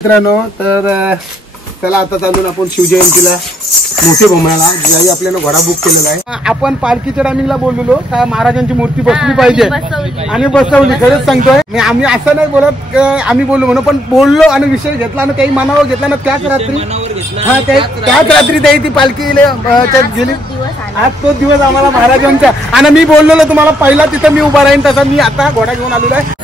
मित्रांनो तर चला आता चालून आपण शिवजयंतीला मोठे भोमाला ज्याही आपल्याला घोडा बुक केलेला आहे. आपण पालखीच्या टायमिंगला बोललो का महाराजांची मूर्ती बसली पाहिजे आणि बसवली. खरंच सांगतोय मी, आम्ही असं नाही बोलत आम्ही बोललो म्हणून, पण बोललो आणि विषय घेतला आणि काही मनावर घेतला ना. त्याच रात्री ती पालखी गेली. आज तो दिवस आम्हाला महाराजांचा. आणि मी बोललो तुम्हाला पहिला तिथं मी उभा राहीन, तसा मी आता घोडा घेऊन आलेलो आहे.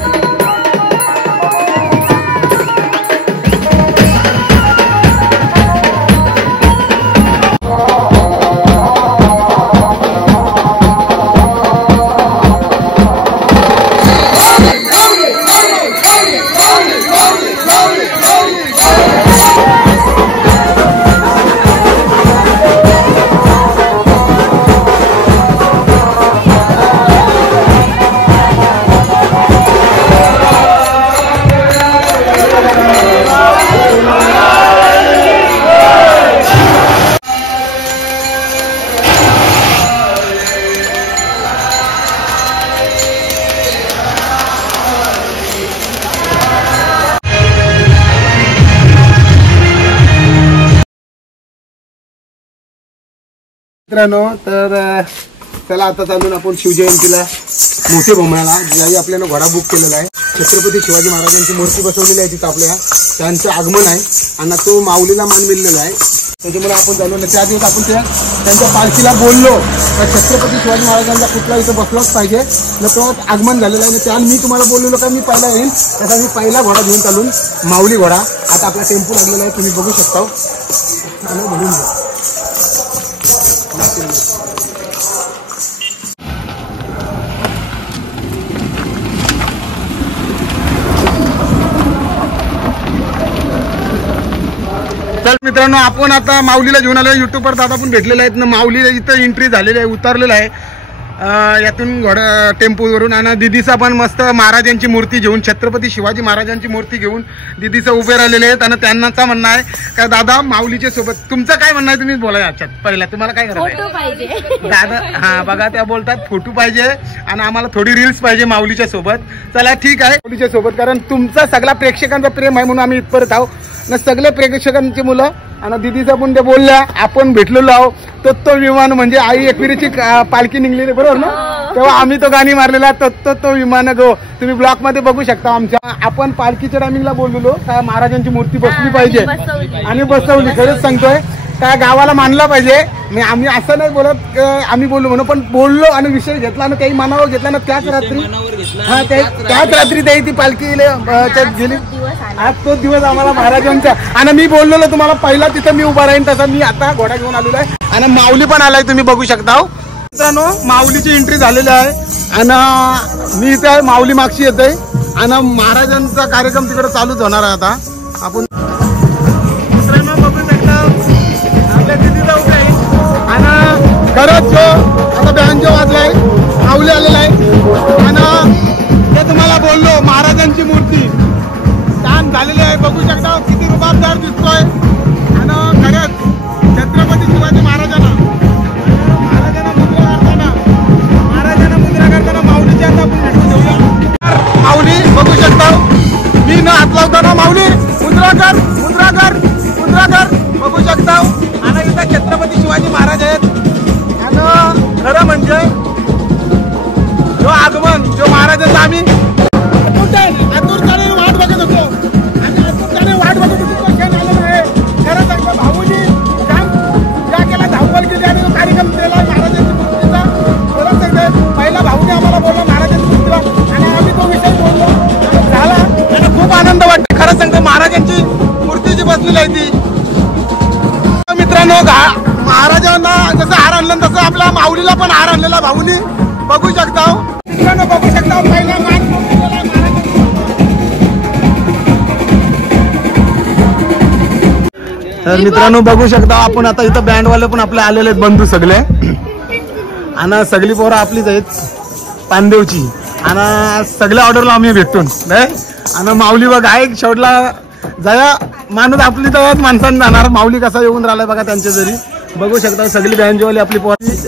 मित्रांनो तर चला आता चालून आपण शिवजयंतीला मोठे भोमाला ज्याही आपल्याला घोडा बुक केलेला आहे. छत्रपती शिवाजी महाराजांची मूर्ती बसवलेली आहे तिथं आपल्या. त्यांचं आगमन आहे आणि तो माऊलीला मान मिळलेला आहे. त्याच्यामुळे आपण चालू ना त्या दिवस आपण त्यांच्या पालखीला बोललो तर छत्रपती शिवाजी महाराजांचा पुतळा इथं बसलाच पाहिजे न. तो आगमन झालेला आहे. त्याला मी तुम्हाला बोललेलो का मी पहिला येईन, त्याचा मी पहिला घोडा घेऊन चालून माऊली घोडा. आता आपला टेम्पो लागलेला आहे, तुम्ही बघू शकता. आणि बघून घ्या तर मित्रांनो, आपण आता माऊलीला घेऊन आलो. युट्यूबवर दादा पण भेटलेले आहेत ना. माऊलीला इथं एंट्री झालेली आहे, उतरलेला आहे यातून घोडा टेम्पोवरून. आणि दिदीचा पण मस्त महाराजांची मूर्ती घेऊन, छत्रपती शिवाजी महाराजांची मूर्ती घेऊन दिदीचं उभे राहिलेले आहेत. आणि त्यांनाचा म्हणणं आहे का दादा माऊलीच्या सोबत तुमचं काय म्हणणं आहे तुम्ही बोला. याच्यात पहिला तुम्हाला काय करायचं दादा? हा बघा, त्या बोलतात फोटो पाहिजे आणि आम्हाला थोडी रील्स पाहिजे माऊलीच्या सोबत. चला ठीक आहे, माऊलीच्या सोबत, कारण तुमचा सगळा प्रेक्षकांचा प्रेम आहे म्हणून आम्ही इथपर्यंत आहोत ना. सगळे प्रेक्षकांची मुलं आणि दिदीचा पण ते बोलल्या आपण भेटलेलो आहोत. तो विमान म्हणजे आई एकविरीची पालखी निघलेली बरोबर ना, तेव्हा आम्ही तो गाणी मारलेला तो विमान गो. तुम्ही ब्लॉक मध्ये बघू शकता आमच्या. आपण पालखीच्या टायमिंगला बोललो का महाराजांची मूर्ती बसली पाहिजे आणि बसवली. खरंच सांगतोय का गावाला मानला पाहिजे. आम्ही असं नाही बोलत आम्ही बोललो म्हणून, पण बोललो आणि विषय घेतला आणि काही मनावर घेतला ना. त्याच रात्री ती पालखी गेली. आज तो दिवस आम्हाला महाराजांचा. आणि मी बोललो तुम्हाला पहिला तिथं मी उभा राहीन, तसा मी आता घोडा घेऊन आलेलो आहे. आणि माऊली पण आलाय, तुम्ही बघू शकता. मित्रांनो, माऊलीची एंट्री झालेली आहे आणि मी इथे माऊली मागशी येते आणि महाराजांचा कार्यक्रम तिकडे चालूच होणार आहे. आता आपण मित्रांनो बघू शकता आपल्या दिदीचा उभे आहे आणि खरंच जो आता बँड जो वाजलाय माऊली आलेला आहे. आणि ते तुम्हाला बोललो महाराजांची मूर्ती छान झालेली आहे, बघू शकता किती रुबाबदार दिसतोय. आणि खरंच छत्रपती शिवाजी महाराजांना मुद्रा करताना माऊलीची आता आपण भेटून घेऊया. माऊली बघू शकता, मी न हात लावताना माऊली मुद्रा कर बघू शकता. आणि इथं छत्रपती शिवाजी महाराज आहेत. आणि खरं म्हणजे जो आगमन जो महाराजांचा आम्ही आतुरतेने वाट बघत होतो आणि आतुरतेने वाट बघत होतो तो क्षण आलेला आहे. खरं सांगतो भाऊनी ज्या केला धावपळ केली आणि तो कार्यक्रम केला महाराजांच्या मूर्तीचा. खरं सांगते पहिला भाऊने आम्हाला बोलला महाराजांच्या मूर्तीला आणि आम्ही तो विषय बोललो झाला आणि खूप आनंद वाटतो. खरं सांगतो महाराजांची मूर्ती जी बसलेली आहे ती. मित्रांनो, महाराजांना जसं हार आणलं तसं आपल्या माऊलीला पण हार आणलेला भाऊनी बघू शकता. मित्रांनो बघू शकता पहिला मान तर मित्रांनो बघू शकता आपण आता इथं बँडवाले पण आपले आलेले आहेत, बंधू सगळे. आणि सगळी पोरं आपलीच आहेत पानदेवची. आणि सगळ्या ऑर्डरला आम्ही भेटून नाही. आणि माऊली बघ आहे शेवटला जया माणूस आपली तर माणसांनी जाणार. माऊली कसा येऊन राहिलाय बघा त्यांच्या जरी. बघू शकता सगळी बँजोवाली आपली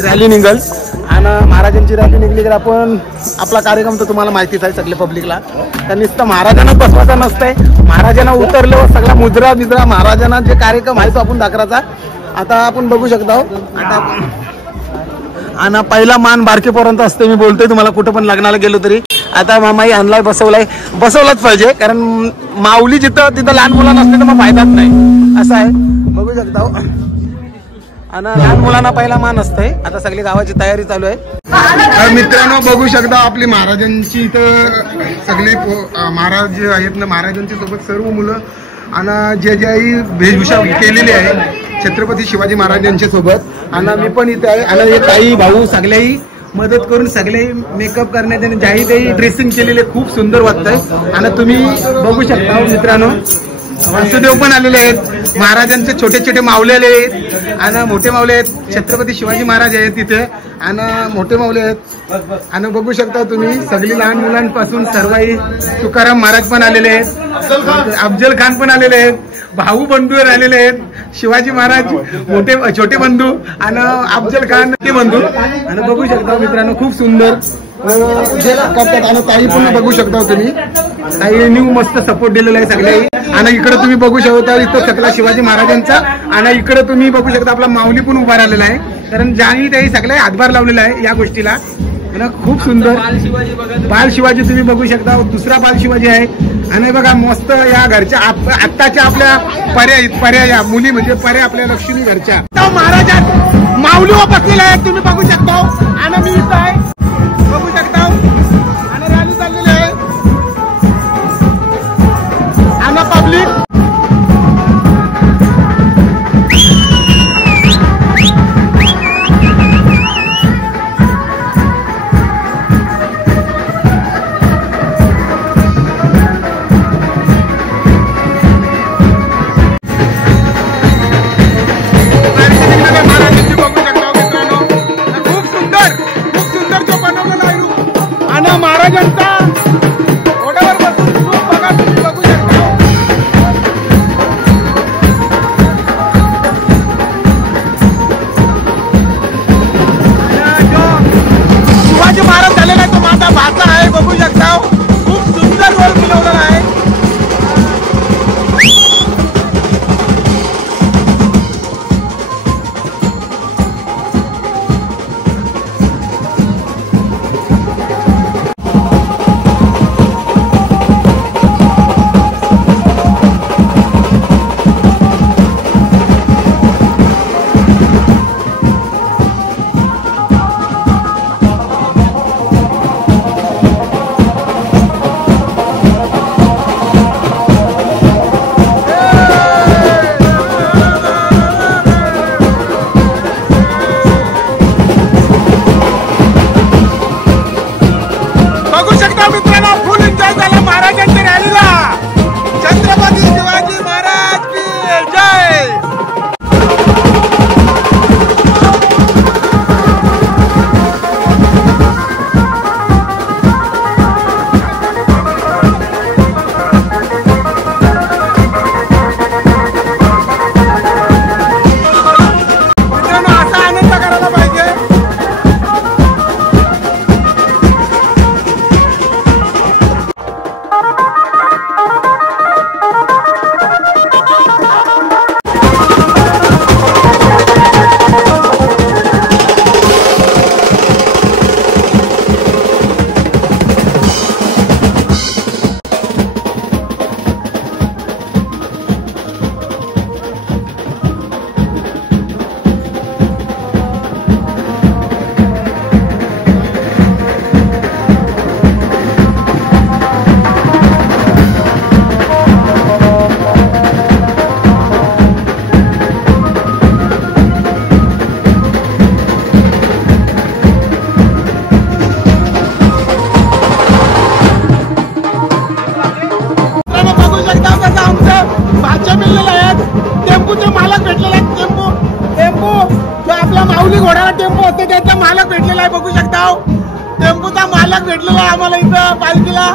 रॅली निघल आणि महाराजांची रॅली निघली तर आपण आपला कार्यक्रम तर तुम्हाला माहितीच आहे सगळे पब्लिकला. तर नुसतं महाराजांना बसवायचा नसतंय, महाराजांना उतरल्यावर सगळा मुद्रा महाराजांना जे कार्यक्रम आहे तो आपण दाखवायचा. आता आपण बघू शकता आता आणि पहिला मान बारकेपर्यंत असते. मी बोलतोय तुम्हाला कुठं पण लग्नाला गेलो तरी आता मामाई आणलाय बसवलाच पाहिजे, कारण माऊली जिथं तिथं लहान मुलांना असते तर मग फायदाच नाही असं आहे. बघू शकता आणि लहान मुलांना पहिला मान असतंय. आता सगळी गावाची तयारी चालू आहे. मित्रांनो बघू शकता आपली महाराजांची इथं सगळे महाराज जे आहेत ना, महाराजांच्या सोबत सर्व मुलं आणि जे जे वेशभूषा केलेली आहे छत्रपती शिवाजी महाराजांच्या सोबत. आणि मी पण इथे आहे आणि हे ताई भाऊ सगळ्याही मदत करून सगळे मेकअप करण्यात आणि ज्याही तेही ड्रेसिंग केलेले खूप सुंदर वाटतंय. आणि तुम्ही बघू शकता मित्रांनो वासुदेव पण आलेले आहेत, महाराजांचे छोटे छोटे मावले आले आहेत आणि मोठे मावले आहेत. छत्रपती शिवाजी महाराज आहेत तिथे आणि मोठे मावले आहेत. आणि बघू शकता तुम्ही सगळी लहान मुलांपासून सर्वही तुकाराम महाराज पण आलेले आहेत, अफजल खान पण आलेले आहेत, भाऊ बंधू आलेले आहेत, शिवाजी महाराज छोटे बंधू आणि अफजल खान ते बंधू. आणि बघू शकता मित्रांनो खूप सुंदर करतात. आणि ताई पण बघू शकता तुम्ही, ताईंनी मस्त सपोर्ट दिलेला आहे सगळ्याही. आणि इकडे तुम्ही बघू शकता इथं सगळा शिवाजी महाराजांचा आणि इकडे तुम्ही बघू शकता आपला माऊली पण उभा राहिलेला आहे, कारण ज्यानी त्याही सगळ्या हातभार लावलेला आहे या गोष्टीला. आणि खूप सुंदर बाल शिवाजी तुम्ही बघू शकता, दुसरा बाल शिवाजी आहे. आणि बघा मस्त या घरच्या आत्ताच्या आपल्या पर्याय मुली म्हणजे पर्याय आपल्या लक्ष्मी घरच्या महाराजा माऊली बसलेला आहे तुम्ही बघू शकता. आणि मी इथं आहे बघू शकता आणि रॅली चाललेली आहे आणि पब्लिक महाराजांचा ओढ्यावर बसून खूप बघा तुम्ही बघू शकता. शिवाजी महाराज झालेला आहे तो माझा भाचा आहे बघू शकता. खूप सुंदर रोल मिळवलेला आहे. माऊली घोड्याला टेम्पो असते त्याचा मालक भेटलेला आहे बघू शकता. टेम्पोचा मालक भेटलेला आहे आम्हाला इथं पालखीला.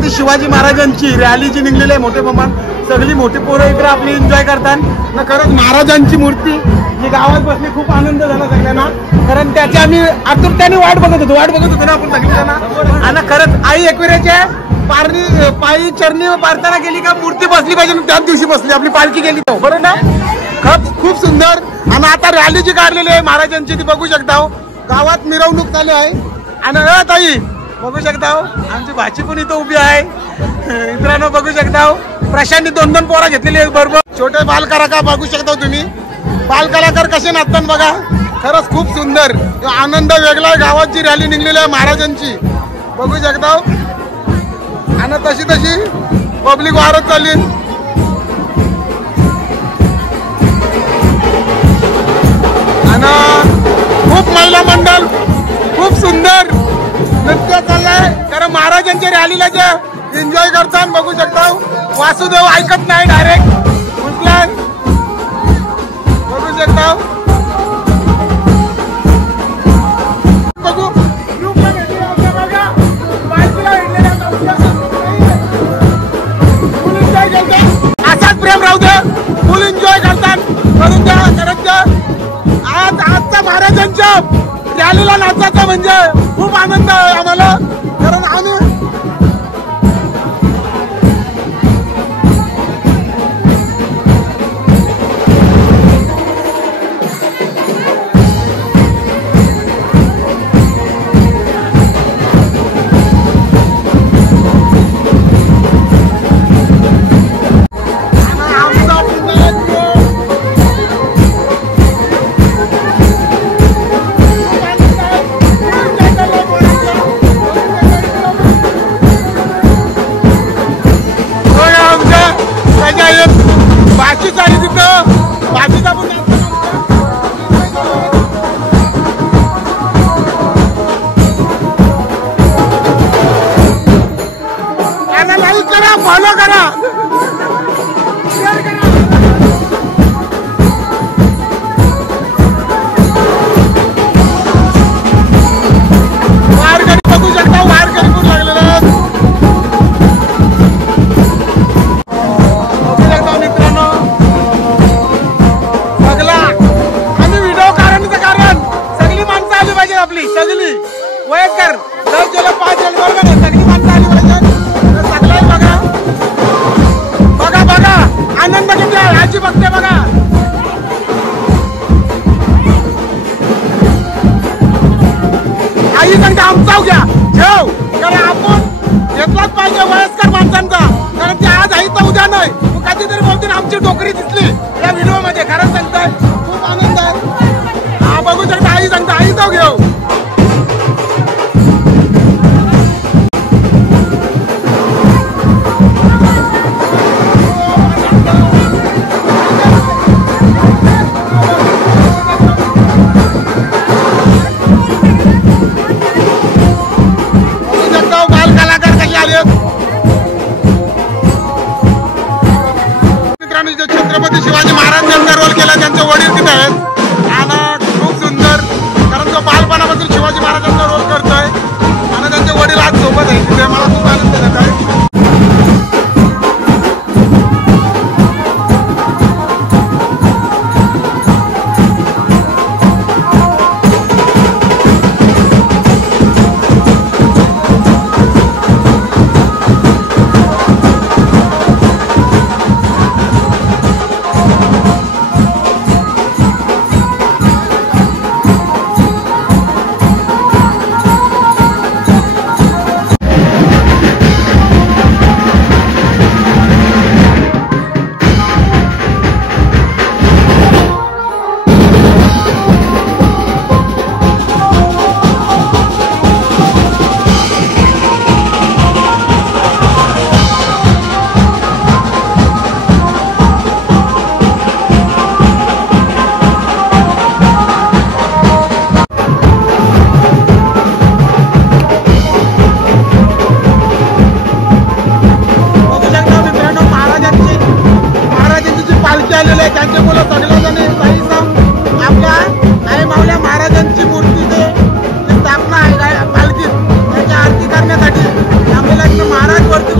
छत्रपती शिवाजी महाराजांची रॅली जी निघलेली आहे मोठे प्रमाणात, सगळी मोठी पोरं इकडे आपली एन्जॉय करतात ना. खरंच महाराजांची मूर्ती जी गावात बसली, खूप आनंद झाला सगळ्यांना, कारण त्याची आम्ही आतुरतेने वाट बघत होतो ना आपण सगळ्यांना. आणि खरंच आई एकविरेच्या पायी चरणी पारताना गेली का मूर्ती बसली पाहिजे, त्याच दिवशी बसली आपली पालखी गेली तो बरोबर ना. खूप सुंदर. आणि आता रॅली जी काढलेली आहे महाराजांची ती बघू शकता, गावात मिरवणूक चालू आहे. आणि ताई बघू शकता आमची भाची पण इथं उभी आहे. मित्रांनो बघू शकता प्रशांतनी 2-2 पोरा घेतलेली आहे बरोबर. छोटे बाल कलाकार बघू शकता तुम्ही, बाल कलाकार कसे नाचतात बघा. खरंच खूप सुंदर आनंद वेगळा आहे. गावात जी रॅली निघलेली आहे महाराजांची बघू शकता. आणि तशी पब्लिक वाढत चालली. आणि खूप महिला मंडळ खूप सुंदर नृत्य चाललंय, कारण महाराजांच्या रॅलीला जे एन्जॉय करतात बघू शकता. वासुदेव ऐकत नाही डायरेक्ट म्हटलं बघू शकता. बघू असाच प्रेम राहू दे, फुल एन्जॉय करतात करून द्या. करत द्या. आजचा महाराजांच्या रॅलीला नाचायचा म्हणजे खूप आनंद आहे आम्हाला, कारण आम्ही फॉलो करा. वारकरी बघू शकता, वारकरी पण लागलेले आहेत. बघू शकता मित्रांनो सगळा आम्ही व्हिडिओ काढण्याचं कारण सगळी माणसं आली पाहिजे, आपली सगळी वयस्कर 10 जण 5 जण बरोबर आहे, सगळी माणसं आली पाहिजे. सगळं बघा आनंद किती आहे ह्याची बघते बघा. आई सांगते आमचा घ्या ठेव, कारण आपण घेतलाच पाहिजे वयस्कर माणसांचा, कारण ते आज आई तर उद्या नाही. कधीतरी बोलतील आमची डोकरी दिसली या व्हिडिओ मध्ये. खरंच सांगताय खूप आनंद आहे. हा बघू शकता आई सांगते आई जाऊ घेऊ. छत्रपती शिवाजी महाराज यांचा रोल केला, त्यांचे वडील तिथे आहेत. आणि खूप सुंदर, कारण तो बालपणापासून शिवाजी महाराजांचा रोल करतोय आणि त्यांचे वडील आज सोबत आहे तिथे. मला खूप आनंद झाला आहे. त्यांचे मुलं सगळेजण आपल्या आई माऊल्या महाराजांची मूर्तीचे स्थापना आहे पालखीत त्याची आरती करण्यासाठी आपल्याला महाराज वरती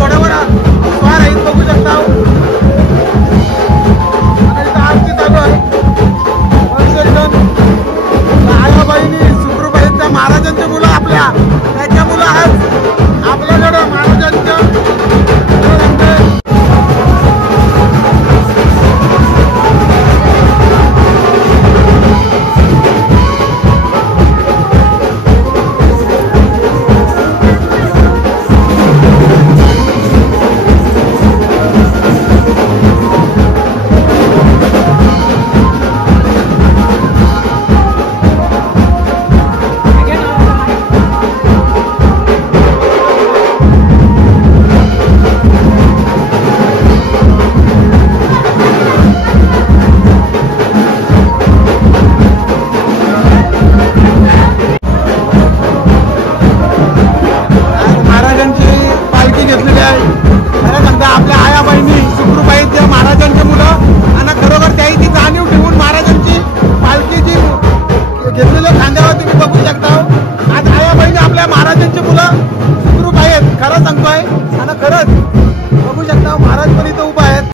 आहे. खरं सांगता आपल्या आया बहिणी सुखरूप आहेत त्या महाराजांची मुलं आणि खरोखर त्याही ती जाणीव ठेवून महाराजांची पालखी जी घेतलेल्या खांद्यावर तुम्ही बघू शकता. आज आया बहिणी आपल्या महाराजांची मुलं सुखरूप आहेत खरं सांगतोय. आणि खरंच बघू शकता महाराज पण इथं उभा आहेत.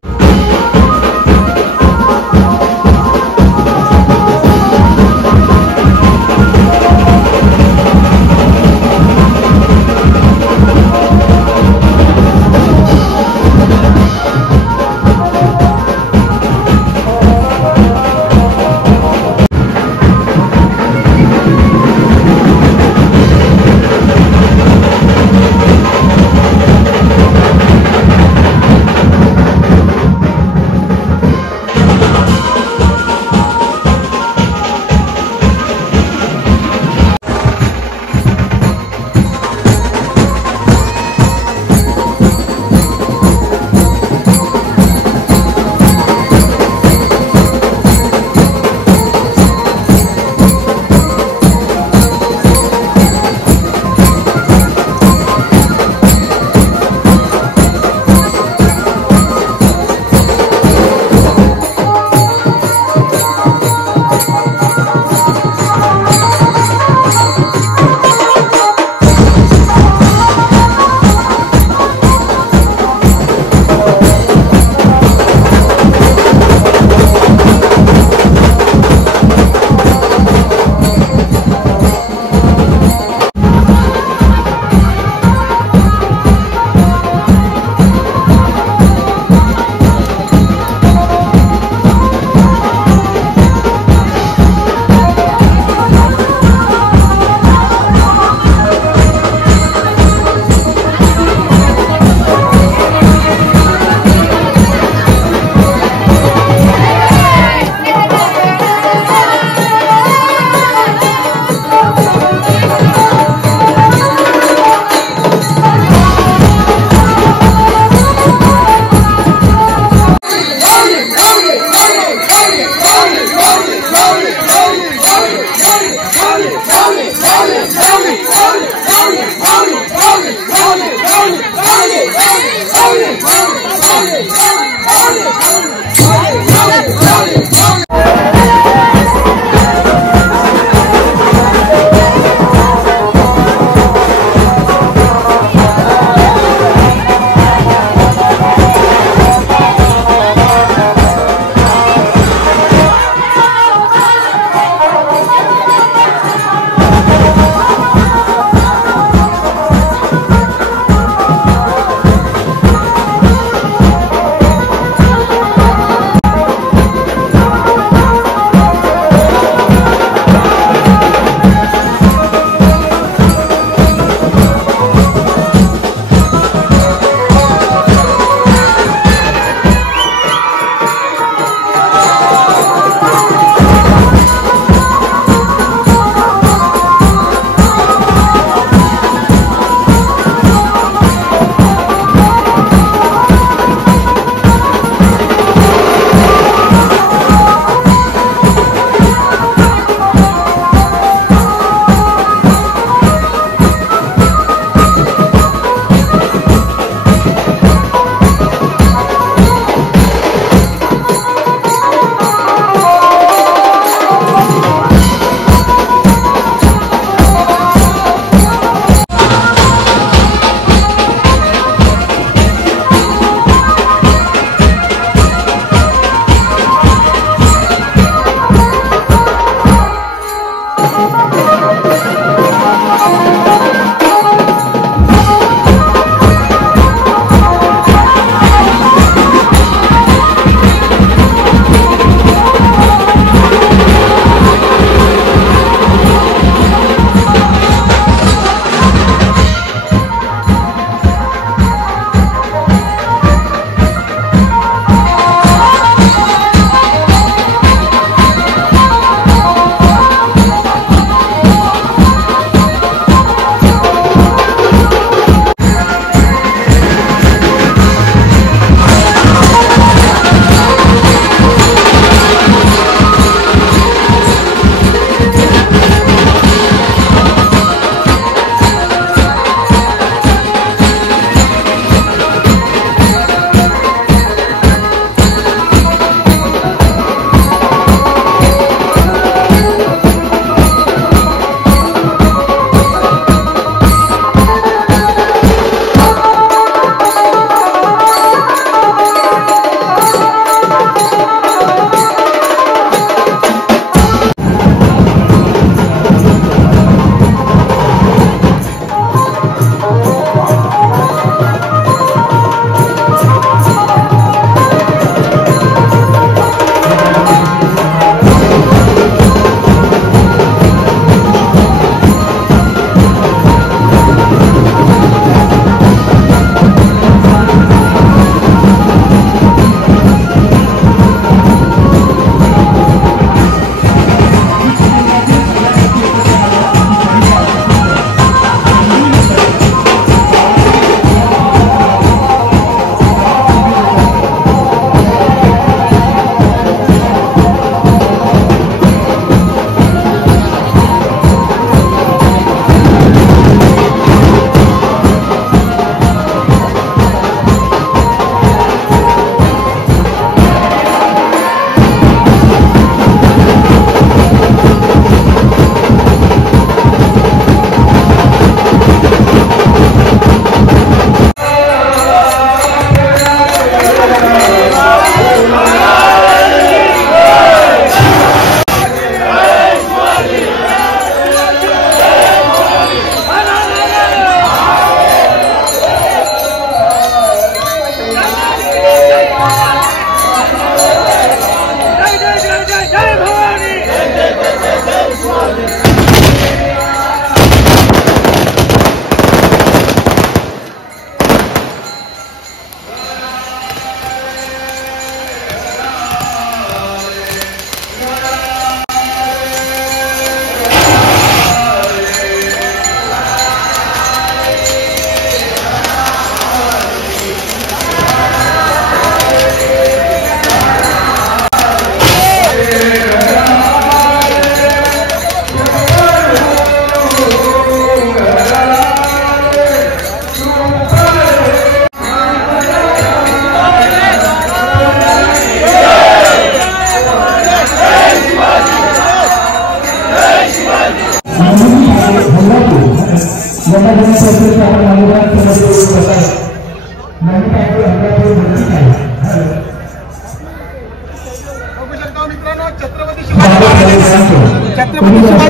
छत्रपती शिवाजी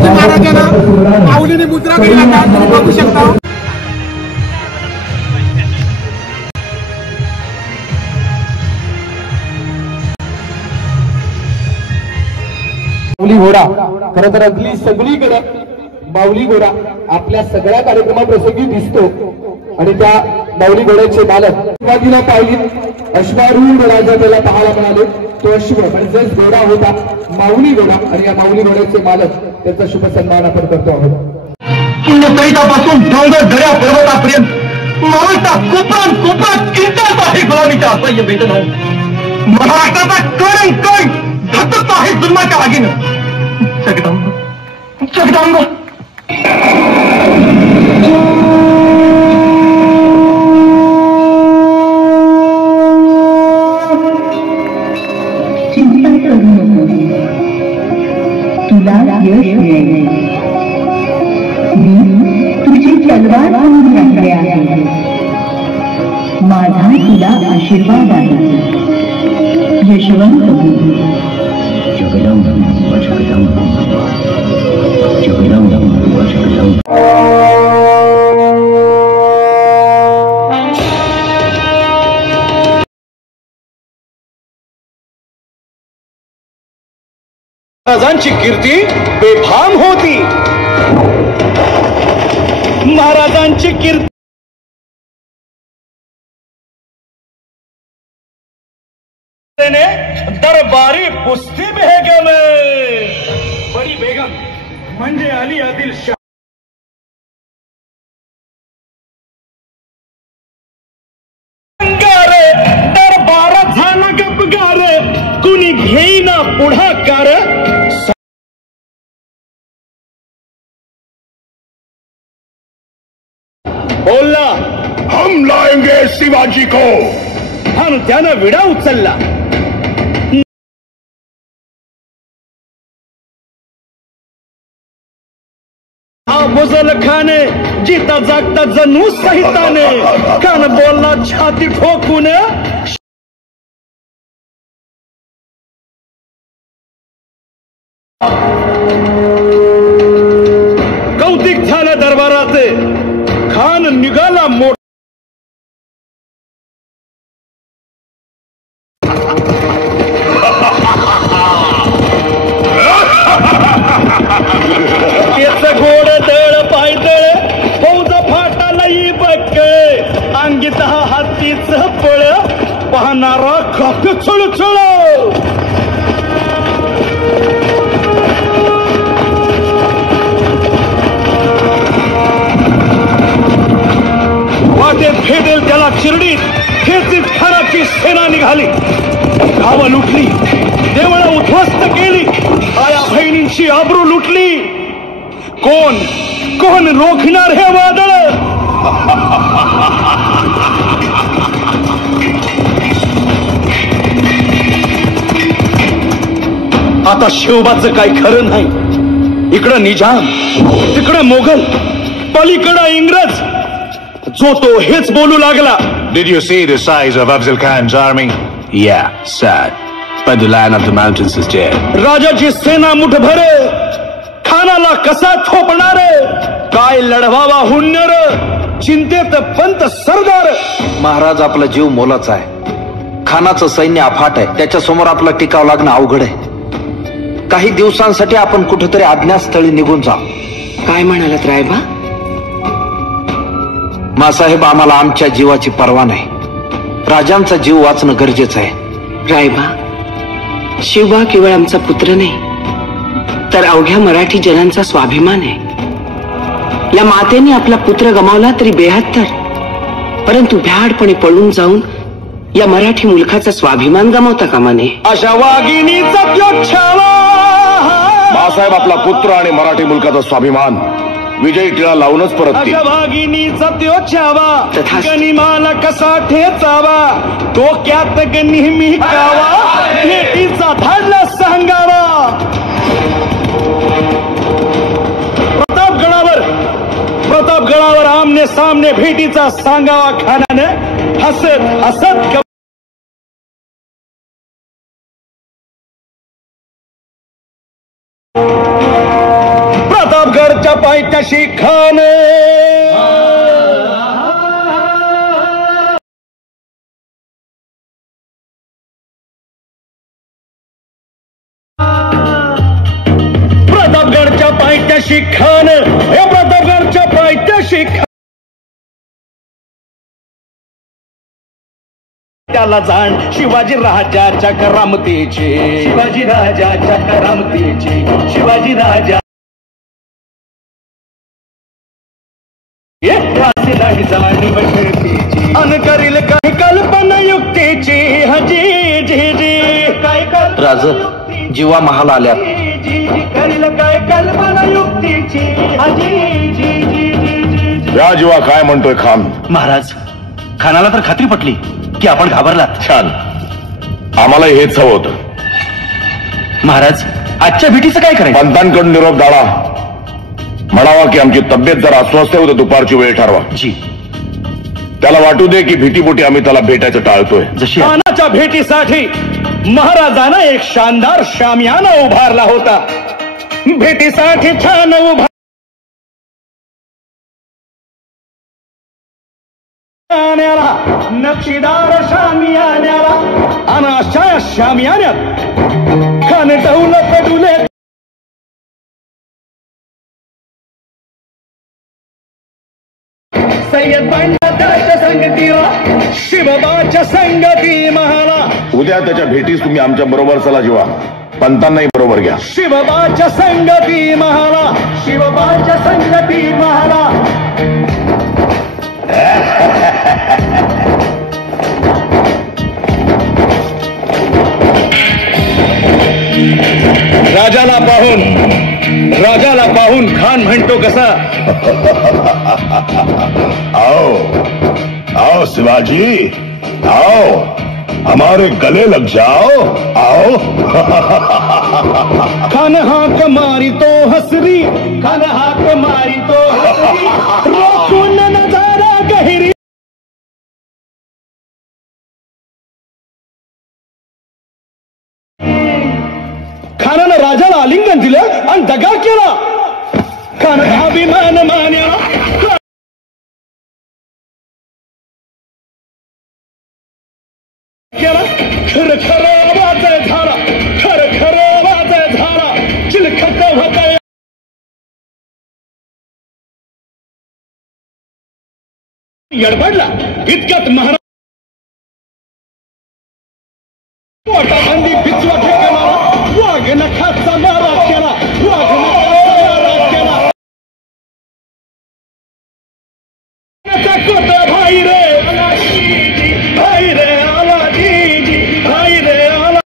महाराजांना माऊलीने मुद्रा केली आता तुम्ही बघू शकता. माऊली घोडा खरं तर अगदी सगळीकडे माऊली घोडा आपल्या सगळ्या कार्यक्रमाप्रसंगी दिसतो आणि त्या माऊली घोड्याचे मालक सुरुवातीला पाहिली अश्वारूढ राजा त्याला पाहायला मिळाले. तो अश्व म्हणजेच घोडा होता माऊली घोडा आणि या माऊली घोड्याचे मालक त्याचा शुभ सन्मान आपण करतो आहोत. पुण्यकैतापासून डोंगर दऱ्या पर्वतापर्यंत महाराष्ट्रात कोपरात किंचात आहे गुलामीचा असह्य वेदना. महाराष्ट्राचा कण कण धकत आहे जुलमाच्या आगीनं. जगदंब जगदंब चिंता करू नको, तुला यश मिळेल. मी तुझी तलवार म्हणून राहिले आहे. माझा तुला आशीर्वाद आहे. यशवंत हो. जगदंब जगदंब जगदंब जगदंब. महाराजांची कीर्ती बेफाम होती. महाराजांची कीर्ती दरबारी कुस्ती बेगम बडी बेगम म्हणजे अली आदिल शाह. दरबार झाला गपगार कुणी घेईना पुढाकार. बोलला हम लाएंगे शिवाजी को. आणि त्यानं विडा उचलला. मुजल खाने जिता जागता जणू सहिताने कान बोलला छाती ठोकून. कौतिक झालं दरबाराचे. खान निघाला मोठ. गोड दळ पायदळ फौज फाटा लई बक अंगित हातीच पळ पाहणारा खाक छळछळ. वाटेत भेटेल त्याला चिरडीत खेचीत खानाची सेना निघाली. गावं लुटली, देवळं उद्ध्वस्त केली, आया बहिणींची आबरू लुटली. कोण कोण रोखणार हे वादळ. आता शिवबाचं काही खरं नाही. इकडं निजाम, तिकडं मोगल, पलीकडं इंग्रज. जो तो हेच बोलू लागला. Did you see the size of Afzal Khan's army? Yeah, sad. But the Lion of the Mountains is dead. राजाची सेना मुठभर खानाला कसा थोपणार. काय लढवावा हुन्नर चिंतेत पंत सरदार. महाराज आपला जीव मोलाचा आहे. खानाचं सैन्य अफाट आहे. त्याच्यासमोर आपला टिकाव लागणं अवघड आहे. काही दिवसांसाठी आपण कुठेतरी अज्ञातस्थळी निघून जा. काय म्हणालात रायबा? मासाहेब आम्हाला आमच्या जीवाची पर्वा नाही. राजांचा जीव वाचणं गरजेचं आहे. रायबा, शिवबा केवळ आमचा पुत्र नाही तर अवघ्या मराठी जनांचा स्वाभिमान आहे. या मातेने आपला पुत्र गमावला तरी 72, परंतु भ्याडपणे पळून जाऊन या मराठी मुलखाचा स्वाभिमान गमावता कामा नये. अशा वाघिणीचा त्योच्छावा. बाळासाहेब आपला पुत्र आणि मराठी मुलकाचा स्वाभिमान विजयी टिळा लावूनच परत. अशा वाघिणीचा त्योच्छावा. तथास्तु. गनिमाला कसा ठेचावा. डोक्यात नेहमी कावा. भेटीचा धाडला सांगावा. प्रतापगडावर प्रतापगडावर आमने सामने भेटीचा सांगावा खानानं हसत हसत प्रतापगडच्या पायथ्याशी खान प्रतापगडच्या पायथ्याशी खान हे प्रतापगडच्या पायथ्याशी त्याला जाण शिवाजी राजाच्या करामतीची शिवाजी राजाच्या करामतीची शिवाजी राजा नाही जाणी बशतीची अन करील काही कल्पना युक्तीची हजी जी जी काय राज जीवा महाल आल्यात करील काय कल्पना युक्तीची हजी जी जी या जीवा काय म्हणतोय खान? महाराज खानाला तर खात्री पटली की आपण घाबरलात. छान, आम्हाला हेच हवं होतं. महाराज आजच्या भेटीचं काय करायचं? पंतांकडून निरोप दाडा, म्हणावा की आमची तब्येत जरा अस्वस्थ होते, दुपारची वेळ ठरवा. जी. त्याला वाटू दे की भीतीपोटी आम्ही त्याला भेटायचं टाळतोय. जशी खानाच्या भेटीसाठी महाराजानं एक शानदार शामियाना उभारला होता. भेटीसाठी छान उभा नक्षीदार शामियान्याला आणि अशा शामियान्यात खान डौलं पडुले सय्यद पंडिताच्या संगतीला शिवबाच्या संगती महाला. उद्या त्याच्या भेटीस तुम्ही आमच्या बरोबर चला जीवा, पंतांनाही बरोबर घ्या. शिवबाच्या संगती महाला शिवबाच्या संगती महाला. राजाला पाहून खान म्हणतो कसा? आओ आओ शिवाजी, आओ हमारे गले लग जाओ, आओ. खान हाक मारी तो हसरी, खान हाक मारी तो हसरी, रोकून नजारा गहिरी. खानानं राजाला आलिंगन दिलं आणि दगा केला. खानाचा अभिमान मान्याला खर खर आवाज झाला, खर खर आवाज झाला, चिलखत होत गडबडला. इतक्यात महाराज पोटाबंदी बिचवा ठेका मारा, वाघ नखाचा मारा केला, वाघ नखाचा मारा केला. कोट भाई रे भाई रे आला जी भाई रे आला.